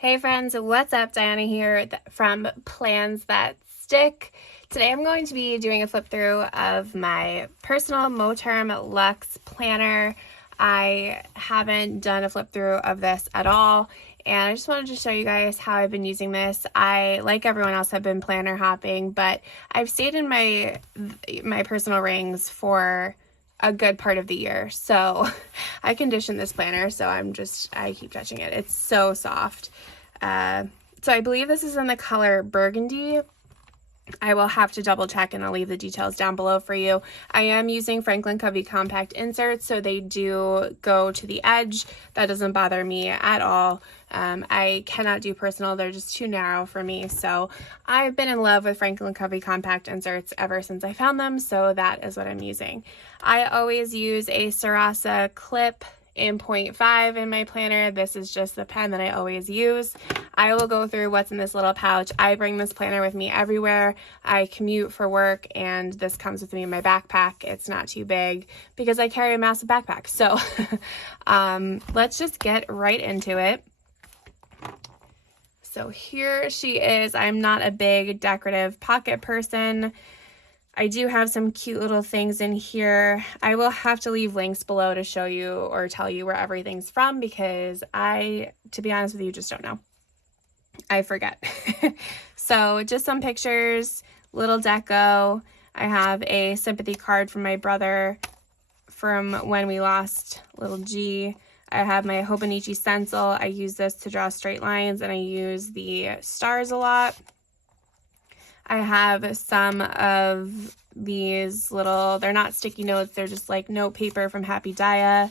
Hey friends, what's up? Diana here from Plans That Stick. Today I'm going to be doing a flip through of my personal Moterm Luxe planner. I haven't done a flip through of this at all, and I just wanted to show you guys how I've been using this. I, like everyone else, have been planner hopping, but I've stayed in my personal rings for a good part of the year. So I conditioned this planner, so I keep touching it. It's so soft. So I believe this is in the color burgundy. I will have to double check and I'll leave the details down below for you. I am using Franklin Covey compact inserts, so they do go to the edge. That doesn't bother me at all. I cannot do personal, they're just too narrow for me. So I've been in love with Franklin Covey compact inserts ever since I found them, so that is what I'm using. I always use a Sarasa clip in 0.5 in my planner. This is just the pen that I always use. I will go through what's in this little pouch. I bring this planner with me everywhere. I commute for work, and this comes with me in my backpack. It's not too big because I carry a massive backpack. So let's just get right into it. So here she is. I'm not a big decorative pocket person. I do have some cute little things in here. I will have to leave links below to show you or tell you where everything's from because to be honest with you, just don't know. I forget. So just some pictures, little deco. I have a sympathy card from my brother from when we lost little G. I have my Hobonichi stencil. I use this to draw straight lines, and I use the stars a lot. I have some of these little, they're not sticky notes, they're just like note paper from Happy Daya.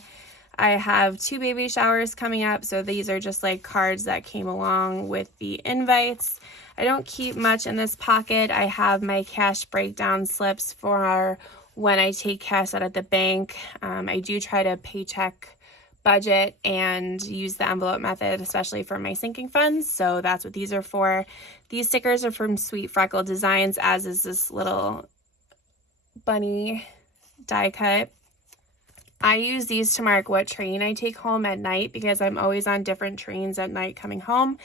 I have 2 baby showers coming up, so these are just like cards that came along with the invites. I don't keep much in this pocket. I have my cash breakdown slips for when I take cash out at the bank. I do try to paycheck budget and use the envelope method, especially for my sinking funds, so that's what these are for. These stickers are from Sweet Freckle Designs, as is this little bunny die cut. I use these to mark what train I take home at night because I'm always on different trains at night coming home,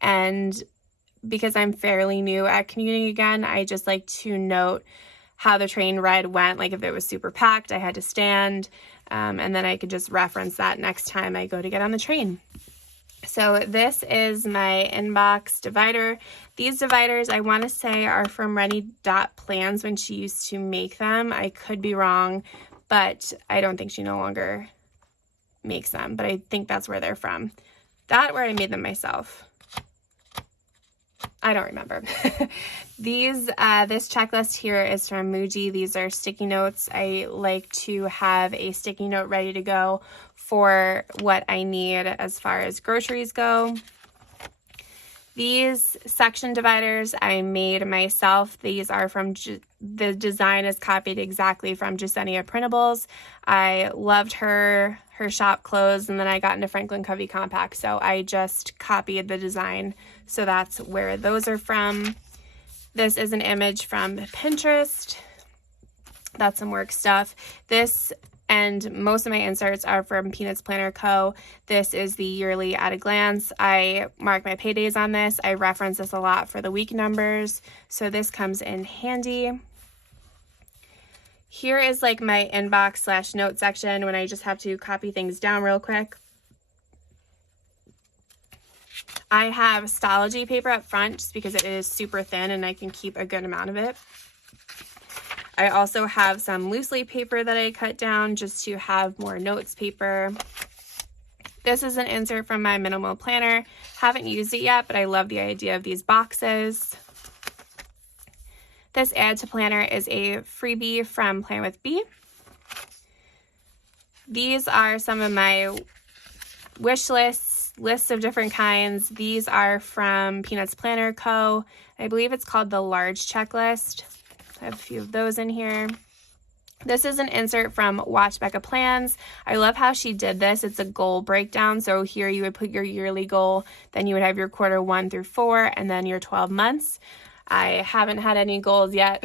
and because I'm fairly new at commuting again, I just like to note how the train ride went. Like if it was super packed, I had to stand, and then I could just reference that next time I go to get on the train. So this is my inbox divider. These dividers, I want to say, are from Rennie.plans when she used to make them. I could be wrong, but I don't think she no longer makes them, but I think that's where they're from. That, where I made them myself. I don't remember. This checklist here is from Muji. These are sticky notes. I like to have a sticky note ready to go for what I need as far as groceries go. These section dividers I made myself. These are from, the design is copied exactly from Jasenia Printables. I loved her shop clothes, and then I got into Franklin Covey Compact, so I just copied the design. So that's where those are from. This is an image from Pinterest. That's some work stuff. This and most of my inserts are from Peanuts Planner Co. This is the yearly at a glance. I mark my paydays on this. I reference this a lot for the week numbers, so this comes in handy. Here is like my inbox / note section when I just have to copy things down real quick. I have Stology paper up front just because it is super thin and I can keep a good amount of it. I also have some loose leaf paper that I cut down just to have more notes paper. This is an insert from my minimal planner. Haven't used it yet, but I love the idea of these boxes. This add to planner is a freebie from Plan with Bee. These are some of my wish lists of different kinds. These are from Peanuts Planner Co. I believe it's called the large checklist. I have a few of those in here. This is an insert from Watch Becca Plans. I love how she did this. It's a goal breakdown. So here you would put your yearly goal, then you would have your quarter 1 through 4, and then your 12 months. I haven't had any goals yet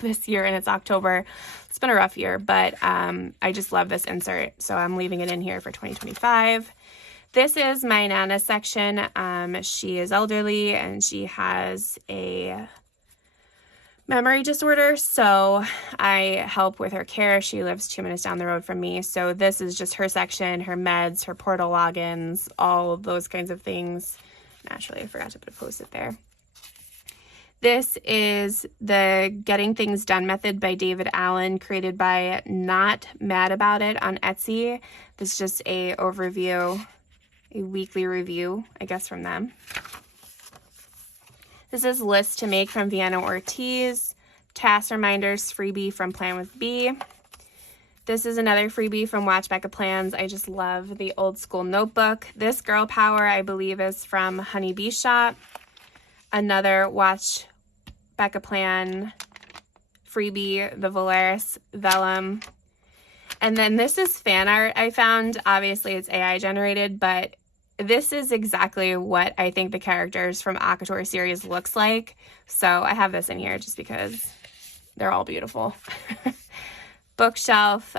this year, and it's October. It's been a rough year, but I just love this insert, so I'm leaving it in here for 2025. This is my Nana section. She is elderly and she has a memory disorder, so I help with her care. She lives 2 minutes down the road from me, so this is just her section, her meds, her portal logins, all of those kinds of things. Naturally, I forgot to put a post-it there. This is the Getting Things Done method by David Allen, created by Not Mad About It on Etsy. This is just a overview, a weekly review, I guess, from them. This is List to Make from Vienna Ortiz. Task Reminders freebie from Plan with B. This is another freebie from Watch Becca Plans. I just love the old school notebook. This Girl Power, I believe, is from Honeybee Shop. Another Watch Becca Plan freebie, the Velaris Vellum. And then this is fan art I found. Obviously, it's AI generated, but this is exactly what I think the characters from ACOTOR series looks like. So I have this in here just because they're all beautiful. Bookshelf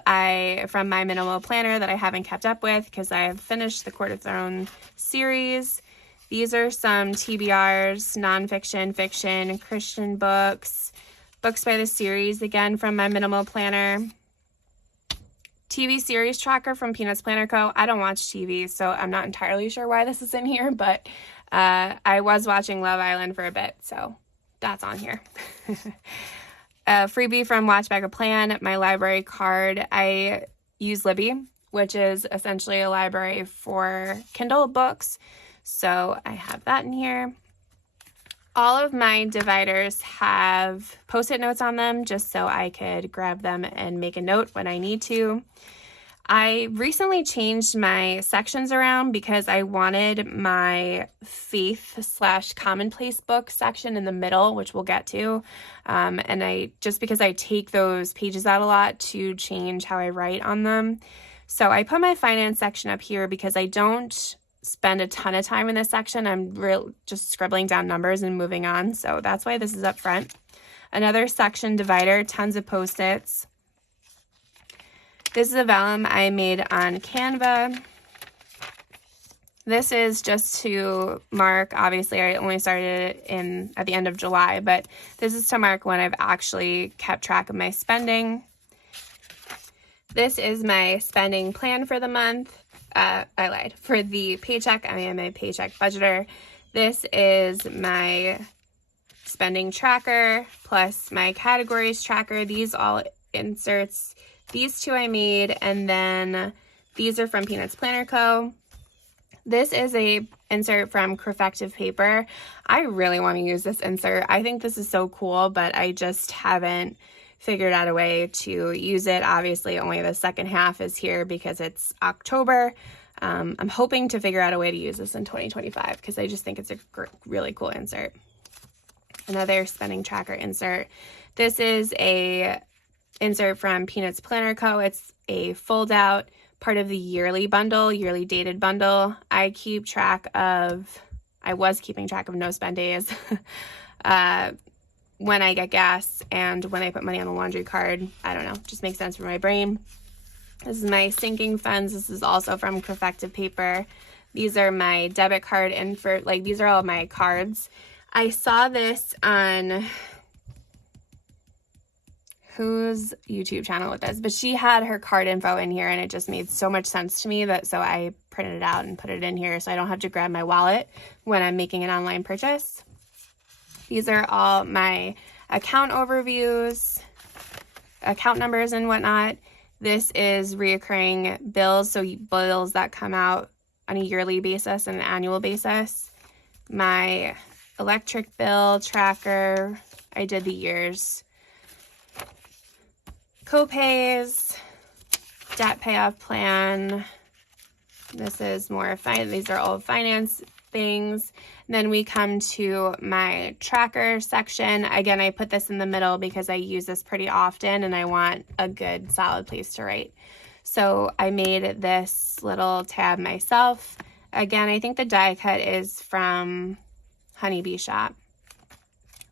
from my minimal planner that I haven't kept up with because I have finished the Court of Thorns series. These are some TBRs, nonfiction, fiction, Christian books, books by the series, again from my minimal planner. TV series tracker from Peanuts Planner Co. I don't watch TV, so I'm not entirely sure why this is in here, but I was watching Love Island for a bit, so that's on here. A freebie from Watch Becca Plan, my library card. I use Libby, which is essentially a library for Kindle books, so I have that in here. All of my dividers have post-it notes on them just so I could grab them and make a note when I need to. I recently changed my sections around because I wanted my faith/commonplace book section in the middle, which we'll get to. And just because I take those pages out a lot to change how I write on them. So I put my finance section up here because I don't spend a ton of time in this section. I'm just scribbling down numbers and moving on. So that's why this is up front. Another section divider, tons of post-its. This is a vellum I made on Canva. This is just to mark, obviously I only started it at the end of July, but this is to mark when I've actually kept track of my spending. This is my spending plan for the month. I lied. For the paycheck, I am a paycheck budgeter. This is my spending tracker plus my categories tracker. These all inserts. These two I made, and then these are from Peanuts Planner Co. This is a insert from Creffective paper. I really want to use this insert. I think this is so cool, but I just haven't figured out a way to use it. Obviously, only the second half is here because it's October. I'm hoping to figure out a way to use this in 2025 because I just think it's a really cool insert. Another spending tracker insert. This is a insert from Peanuts Planner Co. It's a fold out part of the yearly dated bundle. I was keeping track of no spend days when I get gas and when I put money on the laundry card. I don't know, just makes sense for my brain. This is my sinking funds. This is also from Creffective paper. These are my debit card these are all my cards. I saw this on whose YouTube channel with this, but she had her card info in here and it just made so much sense to me so I printed it out and put it in here so I don't have to grab my wallet when I'm making an online purchase. These are all my account overviews, account numbers and whatnot. This is reoccurring bills, so bills that come out on a yearly basis and an annual basis. My electric bill tracker, I did the years. Copays, debt payoff plan. This is more these are all finance things. And then we come to my tracker section. Again, I put this in the middle because I use this pretty often and I want a good solid place to write. So I made this little tab myself. Again, I think the die cut is from Honeybee Shop.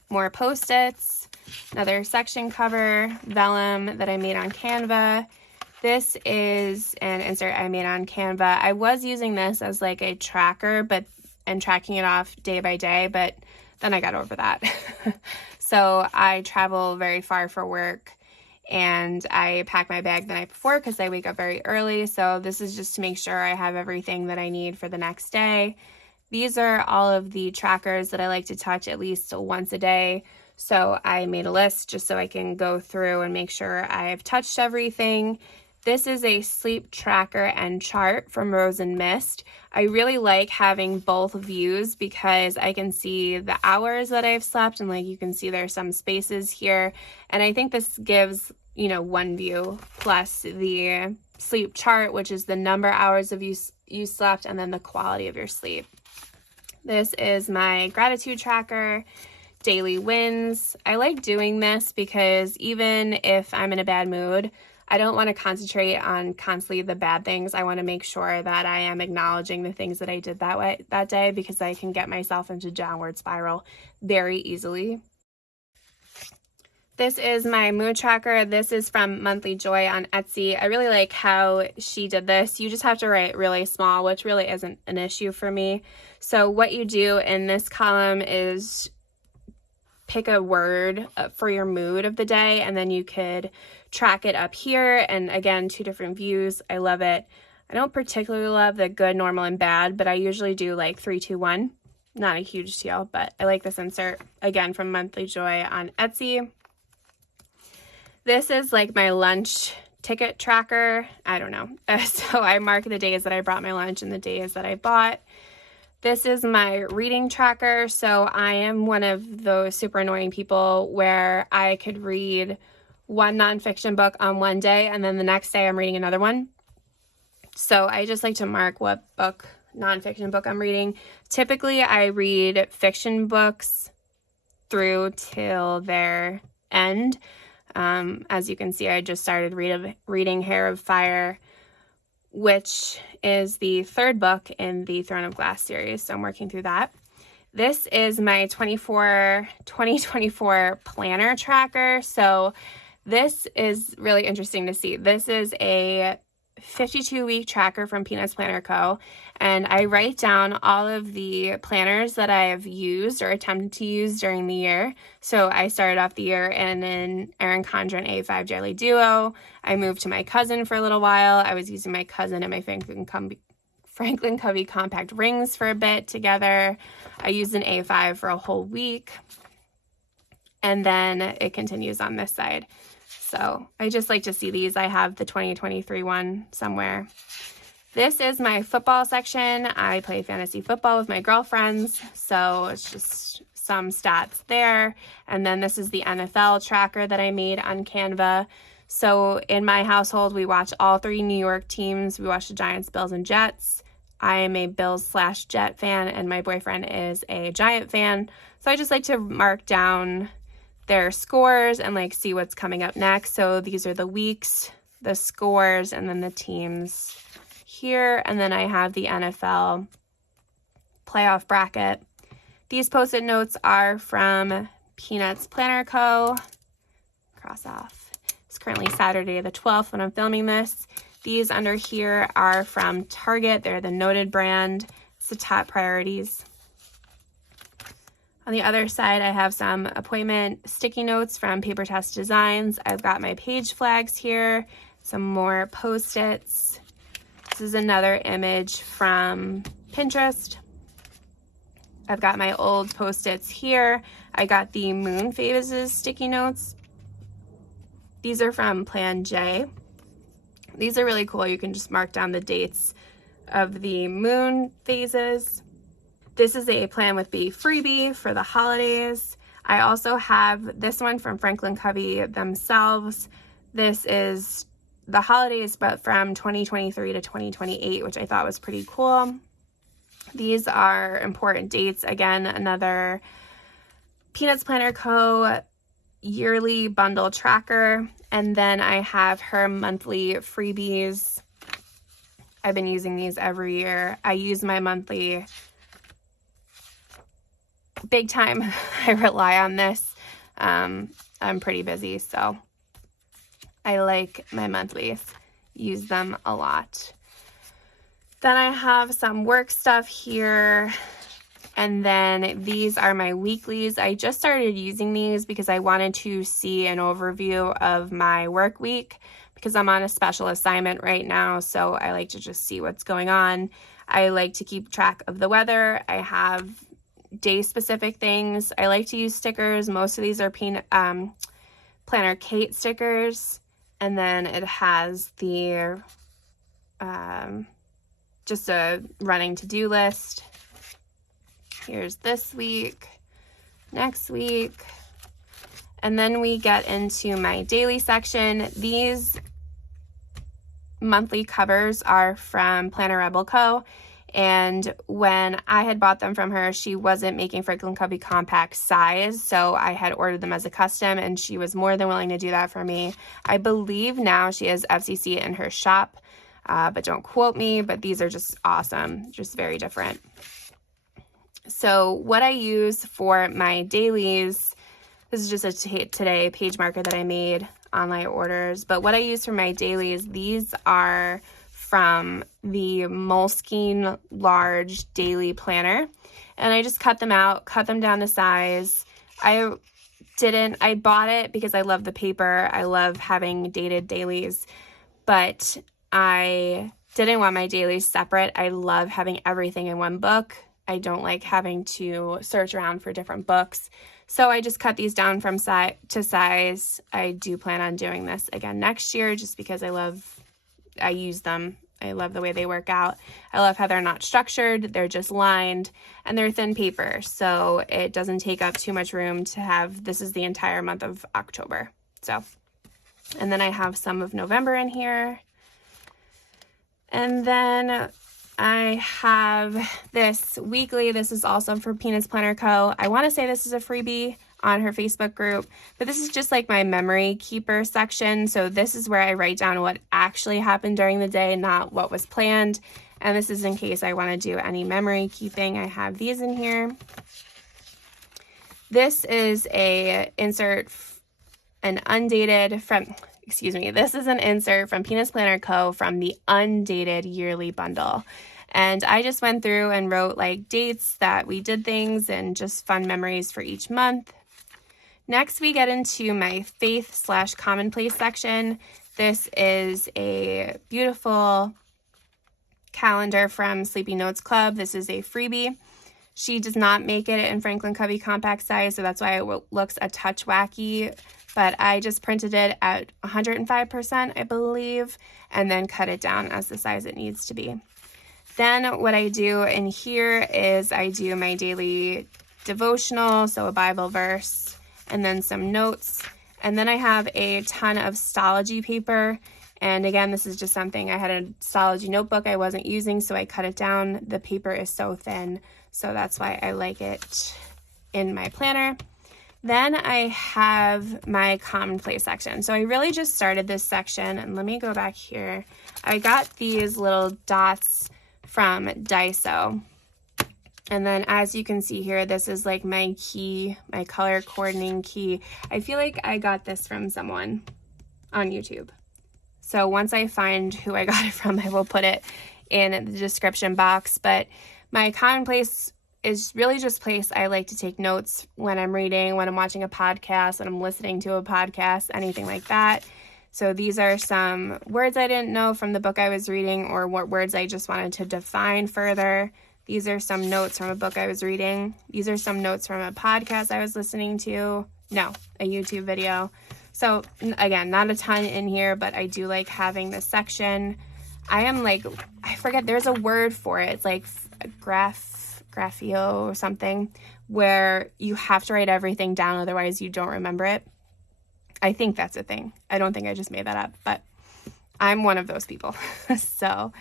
More post-its. Another section cover, vellum that I made on Canva. This is an insert I made on Canva. I was using this as like a tracker, and tracking it off day by day, but then I got over that. So I travel very far for work, and I pack my bag the night before because I wake up very early. So this is just to make sure I have everything that I need for the next day. These are all of the trackers that I like to touch at least once a day. So I made a list just so I can go through and make sure I've touched everything. This is a sleep tracker and chart from Rose and Mist. I really like having both views because I can see the hours that I've slept, and like you can see there's some spaces here. And I think this gives, you know, one view, plus the sleep chart, which is the number of hours of you slept, and then the quality of your sleep. This is my gratitude tracker. Daily wins. I like doing this because even if I'm in a bad mood, I don't want to concentrate on constantly the bad things. I want to make sure that I am acknowledging the things that I did that day, because I can get myself into downward spiral very easily. This is my mood tracker. This is from Monthly Joy on Etsy. I really like how she did this. You just have to write really small, which really isn't an issue for me. So what you do in this column is pick a word for your mood of the day, and then you could track it up here. And again, 2 different views. I love it. I don't particularly love the good, normal, and bad, but I usually do like 3, 2, 1. Not a huge deal, but I like this insert, again, from Monthly Joy on Etsy. This is like my lunch ticket tracker. I don't know. So I mark the days that I brought my lunch and the days that I bought. This is my reading tracker. So I am one of those super annoying people where I could read one nonfiction book on one day, and then the next day I'm reading another one. So I just like to mark what nonfiction book I'm reading. Typically I read fiction books through till their end. As you can see, I just started reading Hair of Fire, which is the 3rd book in the Throne of Glass series. So I'm working through that. This is my 2024 planner tracker. So this is really interesting to see. This is a 52-week tracker from Peanuts Planner Co. And I write down all of the planners that I have used or attempted to use during the year. So I started off the year in an Erin Condren A5 Jelly Duo. I moved to my cousin for a little while. I was using my cousin and my Franklin Covey compact rings for a bit together. I used an A5 for a whole week. And then it continues on this side. So I just like to see these. I have the 2023 one somewhere. This is my football section. I play fantasy football with my girlfriends, so it's just some stats there. And then this is the NFL tracker that I made on Canva. So in my household, we watch all 3 New York teams. We watch the Giants, Bills, and Jets. I am a Bills/Jet fan, and my boyfriend is a Giant fan. So I just like to mark down their scores and like see what's coming up next. So these are the weeks, the scores, and then the teams here. And then I have the NFL playoff bracket. These Post-it notes are from Peanuts Planner Co. Cross off. It's currently Saturday the 12th when I'm filming this. These under here are from Target. They're the Noted brand. It's the top priorities. On the other side, I have some appointment sticky notes from Paper Test Designs. I've got my page flags here, some more Post-its. This is another image from Pinterest. I've got my old Post-its here. I got the moon phases sticky notes. These are from Plan J. These are really cool. You can just mark down the dates of the moon phases. This is a Plan with B freebie for the holidays. I also have this one from Franklin Covey themselves. This is the holidays, but from 2023 to 2028, which I thought was pretty cool. These are important dates. Again, another Peanuts Planner Co. yearly bundle tracker. And then I have her monthly freebies. I've been using these every year. I use my monthly big time. I rely on this. I'm pretty busy, so I like my monthlies. use them a lot. Then I have some work stuff here. And then these are my weeklies. I just started using these because I wanted to see an overview of my work week because I'm on a special assignment right now. So I like to just see what's going on. I like to keep track of the weather. I have day specific things. I like to use stickers. Most of these are Planner Kate stickers. And then it has the just a running to-do list. Here's this week, next week, and then we get into my daily section. These monthly covers are from Planner Rebel Co. And when I had bought them from her, she wasn't making Franklin Covey compact size, so I had ordered them as a custom, and she was more than willing to do that for me. I believe now she has FCC in her shop, but don't quote me, but these are just awesome, just very different. So what I use for my dailies, this is just a today page marker that I made, online orders, but what I use for my dailies, these are from the Moleskine large daily planner, and I just cut them out, cut them down to size. I bought it because I love the paper. I love having dated dailies, but I didn't want my dailies separate. I love having everything in one book. I don't like having to search around for different books. So I just cut these down from size to size. I do plan on doing this again next year just because I use them. I love the way they work out. I love how they're not structured. They're just lined and they're thin paper. So it doesn't take up too much room to have, this is the entire month of October. So, and then I have some of November in here. And then I have this weekly. This is also for Peanuts Planner Co. I want to say this is a freebie on her Facebook group, but this is just like my memory keeper section. So this is where I write down what actually happened during the day, not what was planned. And this is in case I want to do any memory keeping. I have these in here. This is a insert, an undated from, this is an insert from Peanuts Planner Co. from the undated yearly bundle. And I just went through and wrote like dates that we did things and just fun memories for each month. Next, we get into my faith/commonplace section. This is a beautiful calendar from sleepynotesclub. This is a freebie. She does not make it in Franklin Covey compact size, so that's why it looks a touch wacky. But I just printed it at 105%, I believe, and then cut it down as the size it needs to be. Then what I do in here is I do my daily devotional, so a Bible verse, and then some notes. And then I have a ton of Stology paper. And again, this is just something, I had a Stology notebook I wasn't using, so I cut it down. The paper is so thin, so that's why I like it in my planner. Then I have my commonplace section. So I really just started this section, and let me go back here. I got these little dots from Daiso. And then as you can see here, this is like my key, my color coordinating key. I feel like I got this from someone on YouTube. So once I find who I got it from, I will put it in the description box. But my commonplace is really just a place I like to take notes when I'm reading, when I'm watching a podcast, when I'm listening to a podcast, anything like that. So these are some words I didn't know from the book I was reading, or what words I just wanted to define further. These are some notes from a book I was reading. These are some notes from a podcast I was listening to. No, a YouTube video. So again, not a ton in here, but I do like having this section. I forget, there's a word for it. It's like graphio or something, where you have to write everything down, otherwise you don't remember it. I think that's a thing. I don't think I just made that up, but I'm one of those people. So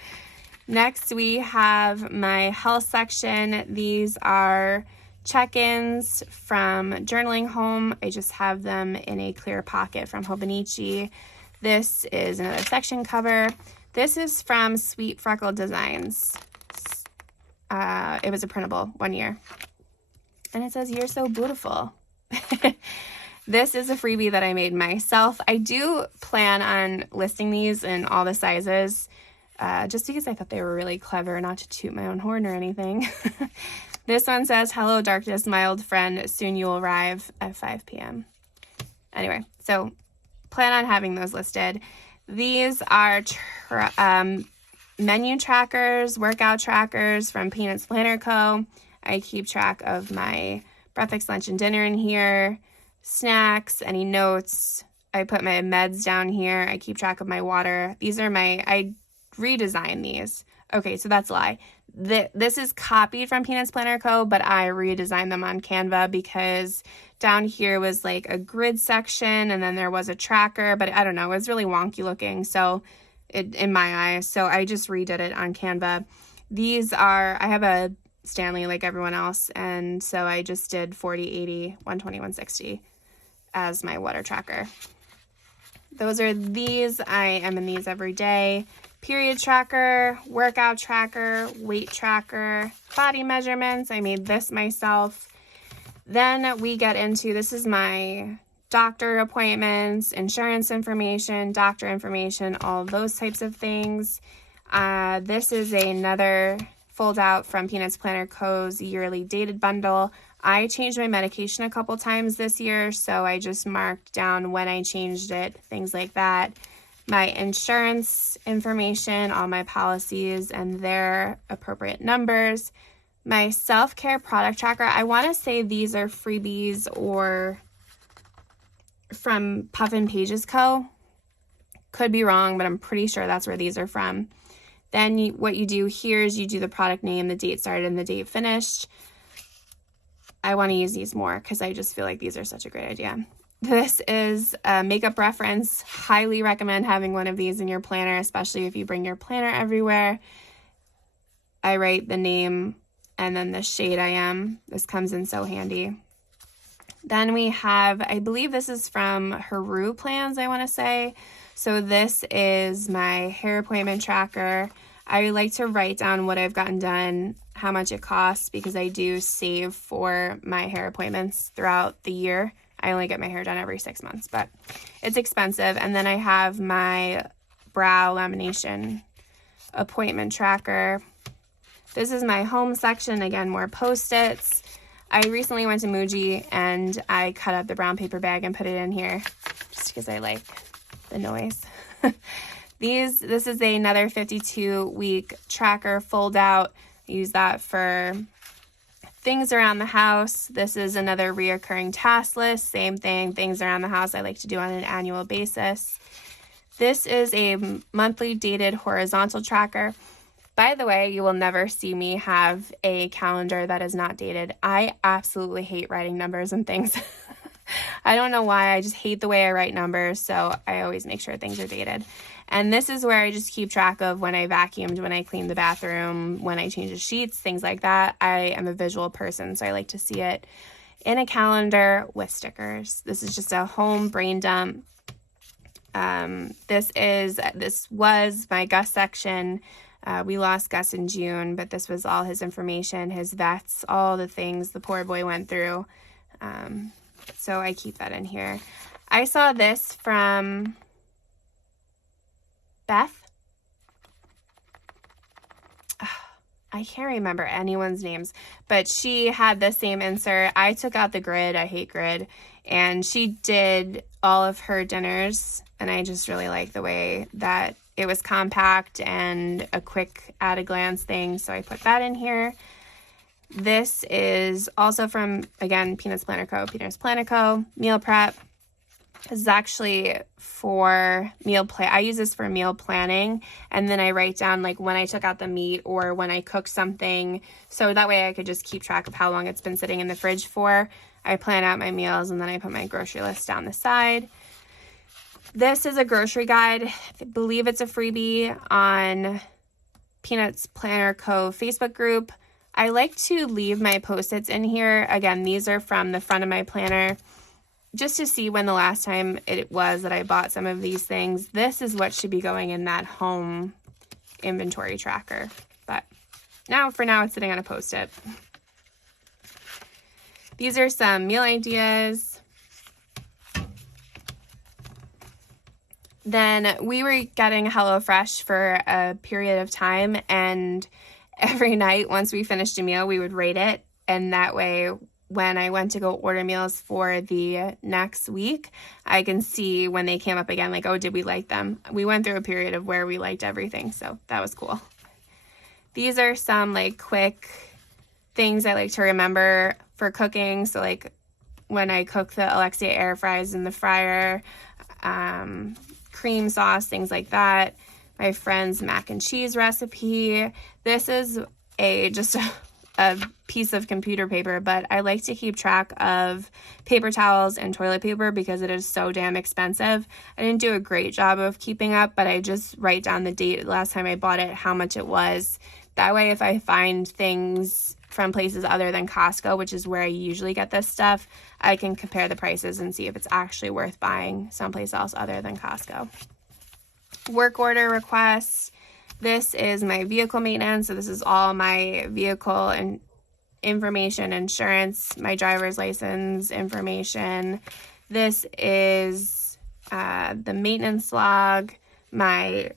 next we have my health section. These are check-ins from Journaling Home. I just have them in a clear pocket from Hobonichi. This is another section cover. This is from Sweet Freckle Designs. It was a printable one year. And it says, "You're so beautiful." This is a freebie that I made myself. I do plan on listing these in all the sizes, just because I thought they were really clever, not to toot my own horn or anything. This one says, "Hello, darkness, my old friend. Soon you will arrive at 5 p.m. Anyway, so plan on having those listed. These are menu trackers, workout trackers from Peanuts Planner Co. I keep track of my breakfast, lunch, and dinner in here, snacks, any notes. I put my meds down here. I keep track of my water. These are I redesigned these. Okay, so that's a lie. This is copied from Peanuts Planner Co., but I redesigned them on Canva because down here was like a grid section and then there was a tracker, but I don't know, it was really wonky looking, so in my eyes, so I just redid it on Canva. These are, I have a Stanley like everyone else, and so I just did 40, 80, 120, 160 as my water tracker. Those are these. I am in these every day. Period tracker, workout tracker, weight tracker, body measurements. I made this myself. Then we get into, this is my doctor appointments, insurance information, doctor information, all those types of things. This is another fold out from Peanuts Planner Co.'s yearly dated bundle. I changed my medication a couple times this year, so I just marked down when I changed it, things like that. My insurance information, all my policies and their appropriate numbers. My self-care product tracker, I want to say these are freebies or from Puffin Pages Co. Could be wrong, but I'm pretty sure that's where these are from. Then what you do here is you do the product name, the date started, and the date finished. I want to use these more because I just feel like these are such a great idea. This is a makeup reference. Highly recommend having one of these in your planner, especially if you bring your planner everywhere. I write the name and then the shade I am. This comes in so handy. Then we have, I believe this is from Haroo Plans, I want to say. So this is my hair appointment tracker. I like to write down what I've gotten done, how much it costs, because I do save for my hair appointments throughout the year. I only get my hair done every 6 months, but it's expensive. And then I have my brow lamination appointment tracker. This is my home section. Again, more Post-its. I recently went to Muji and I cut up the brown paper bag and put it in here just because I like the noise. This is another 52-week tracker fold out. I use that for things around the house. This is another reoccurring task list. Same thing, things around the house I like to do on an annual basis. This is a monthly dated horizontal tracker. By the way, you will never see me have a calendar that is not dated. I absolutely hate writing numbers and things. I don't know why, I just hate the way I write numbers, so I always make sure things are dated. And this is where I just keep track of when I vacuumed, when I cleaned the bathroom, when I changed the sheets, things like that. I am a visual person, so I like to see it in a calendar with stickers. This is just a home brain dump. This was my Gus section. We lost Gus in June, but this was all his information, his vets, all the things the poor boy went through. So I keep that in here. I saw this from Beth. I can't remember anyone's names, but she had the same insert. I took out the grid. I hate grid. And she did all of her dinners, and I just really like the way that it was compact and a quick at-a-glance thing, so I put that in here. This is also from, again, Peanuts Planner Co. Peanuts Planner Co. Meal prep. This is actually for meal plan. I use this for meal planning, and then I write down like when I took out the meat or when I cooked something, so that way I could just keep track of how long it's been sitting in the fridge for. I plan out my meals, and then I put my grocery list down the side. This is a grocery guide. I believe it's a freebie on Peanuts Planner Co. Facebook group. I like to leave my Post-its in here. Again, these are from the front of my planner, just to see when the last time it was that I bought some of these things. This is what should be going in that home inventory tracker. But for now, it's sitting on a Post-it. These are some meal ideas. Then we were getting HelloFresh for a period of time, and every night once we finished a meal, we would rate it. And that way, when I went to go order meals for the next week, I can see when they came up again, like, oh, did we like them? We went through a period of where we liked everything, so that was cool. These are some like quick things I like to remember for cooking. So like when I cook the Alexia air fries in the fryer, cream sauce, things like that. My friend's mac and cheese recipe. This is just a piece of computer paper, but I like to keep track of paper towels and toilet paper because it is so damn expensive. I didn't do a great job of keeping up, but I just write down the date last time I bought it, how much it was. That way, if I find things from places other than Costco, which is where I usually get this stuff, I can compare the prices and see if it's actually worth buying someplace else other than Costco. Work order requests. This is my vehicle maintenance. So this is all my vehicle and information, insurance, my driver's license information. This is the maintenance log, my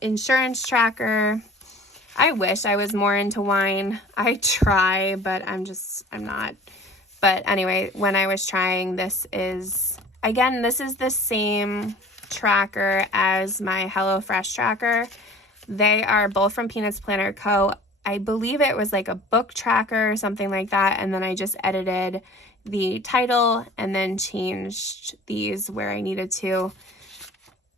insurance tracker. I wish I was more into wine. I try, but I'm not. But anyway, when I was trying, this is the same tracker as my HelloFresh tracker. They are both from Peanuts Planner Co. I believe it was like a book tracker or something like that, and then I just edited the title and then changed these where I needed to.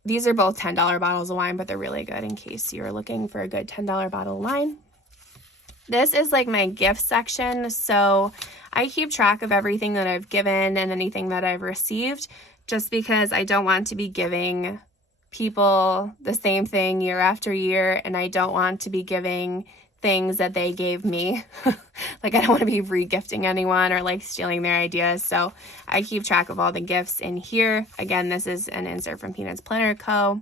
These are both $10 bottles of wine, but they're really good in case you're looking for a good $10 bottle of wine. This is like my gift section, so I keep track of everything that I've given and anything that I've received, just because I don't want to be giving people the same thing year after year, and I don't want to be giving things that they gave me. Like, I don't want to be re-gifting anyone or like stealing their ideas, so I keep track of all the gifts in here. Again, this is an insert from Peanuts Planner Co.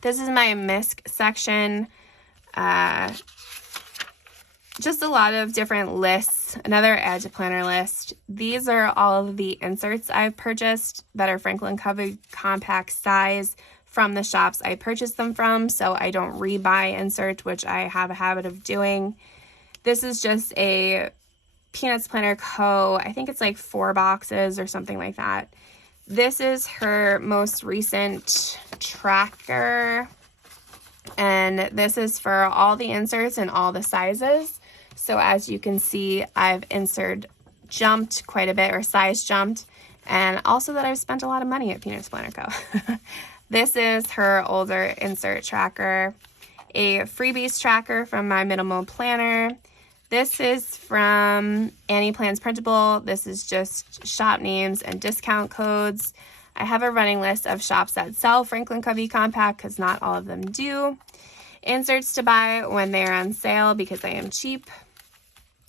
This is my MISC section. Just a lot of different lists. Another add to planner list. These are all of the inserts I've purchased that are Franklin Covey compact size from the shops I purchased them from, so I don't rebuy inserts, which I have a habit of doing. This is just a Peanuts Planner Co. I think it's like 4 boxes or something like that. This is her most recent tracker, and this is for all the inserts and all the sizes. So as you can see, I've insert jumped quite a bit, or size jumped, and also that I've spent a lot of money at Peanuts Planner Co. This is her older insert tracker, a freebies tracker from my minimal planner. This is from Annie Plans Printable. This is just shop names and discount codes. I have a running list of shops that sell Franklin Covey Compact because not all of them do. Inserts to buy when they are on sale because I am cheap.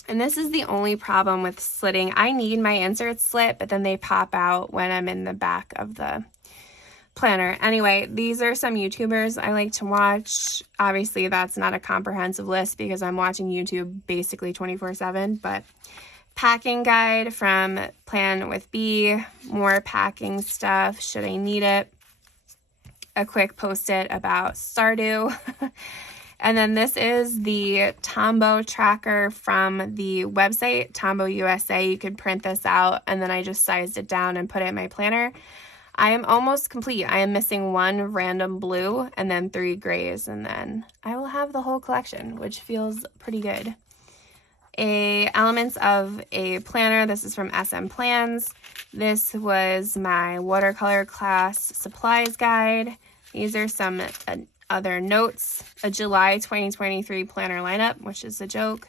And this is the only problem with slitting. I need my inserts slit, but then they pop out when I'm in the back of the planner. Anyway, these are some YouTubers I like to watch. Obviously, that's not a comprehensive list because I'm watching YouTube basically 24/7, but packing guide from Plan with B, more packing stuff should I need it. A quick post-it about Stardew. And then this is the Tombow tracker from the website, Tombow USA. You could print this out, and then I just sized it down and put it in my planner. I am almost complete. I am missing 1 random blue and then 3 grays, and then I will have the whole collection, which feels pretty good. Elements of a planner. This is from Simpleandtrendyco. This was my watercolor class supplies guide. These are some other notes. A July 2023 planner lineup, which is a joke.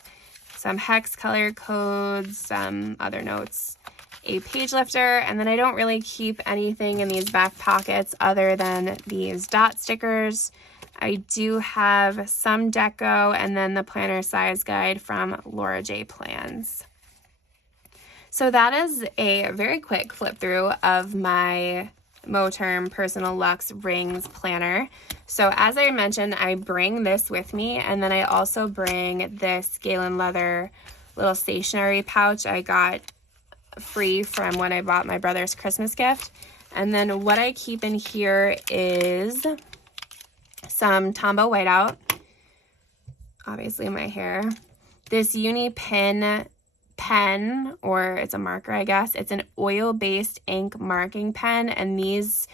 Some hex color codes, some other notes. A page lifter, and then I don't really keep anything in these back pockets other than these dot stickers. I do have some deco, and then the planner size guide from Laura J. Plans. So that is a very quick flip through of my Moterm Personal Luxe Rings planner. So as I mentioned, I bring this with me, and then I also bring this Galen leather little stationery pouch I got free from when I bought my brother's Christmas gift. And then what I keep in here is some Tombow whiteout, obviously my hair. This Uni Pin pen, or it's a marker, I guess. It's an oil-based ink marking pen, and these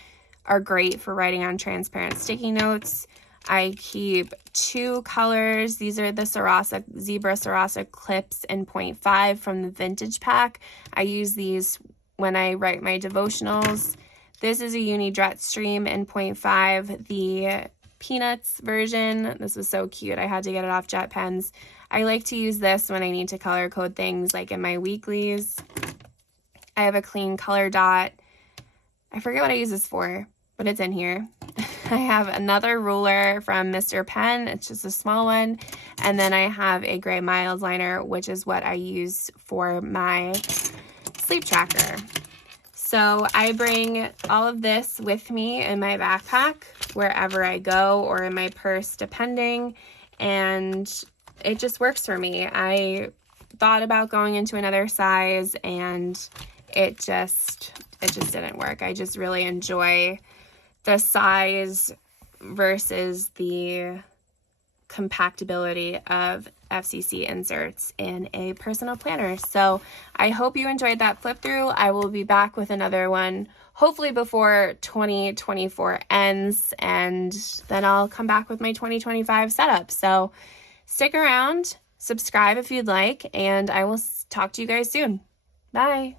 are great for writing on transparent sticky notes. I keep 2 colors. These are the Sarasa, Zebra Sarasa clips in 0.5 from the vintage pack. I use these when I write my devotionals. This is a Uni Stream in 0.5, the Peanuts version. This was so cute. I had to get it off Jet Pens. I like to use this when I need to color code things like in my weeklies. I have a clean color dot. I forget what I use this for, but it's in here. I have another ruler from Mr. Pen. It's just a small one. And then I have a gray miles liner, which is what I use for my sleep tracker. So I bring all of this with me in my backpack wherever I go, or in my purse, depending, and it just works for me. I thought about going into another size, and it just didn't work. I just really enjoy the size versus the compactability of FCC inserts in a personal planner. So I hope you enjoyed that flip through. I will be back with another one hopefully before 2024 ends, and then I'll come back with my 2025 setup. So stick around, subscribe if you'd like, and I will talk to you guys soon. Bye.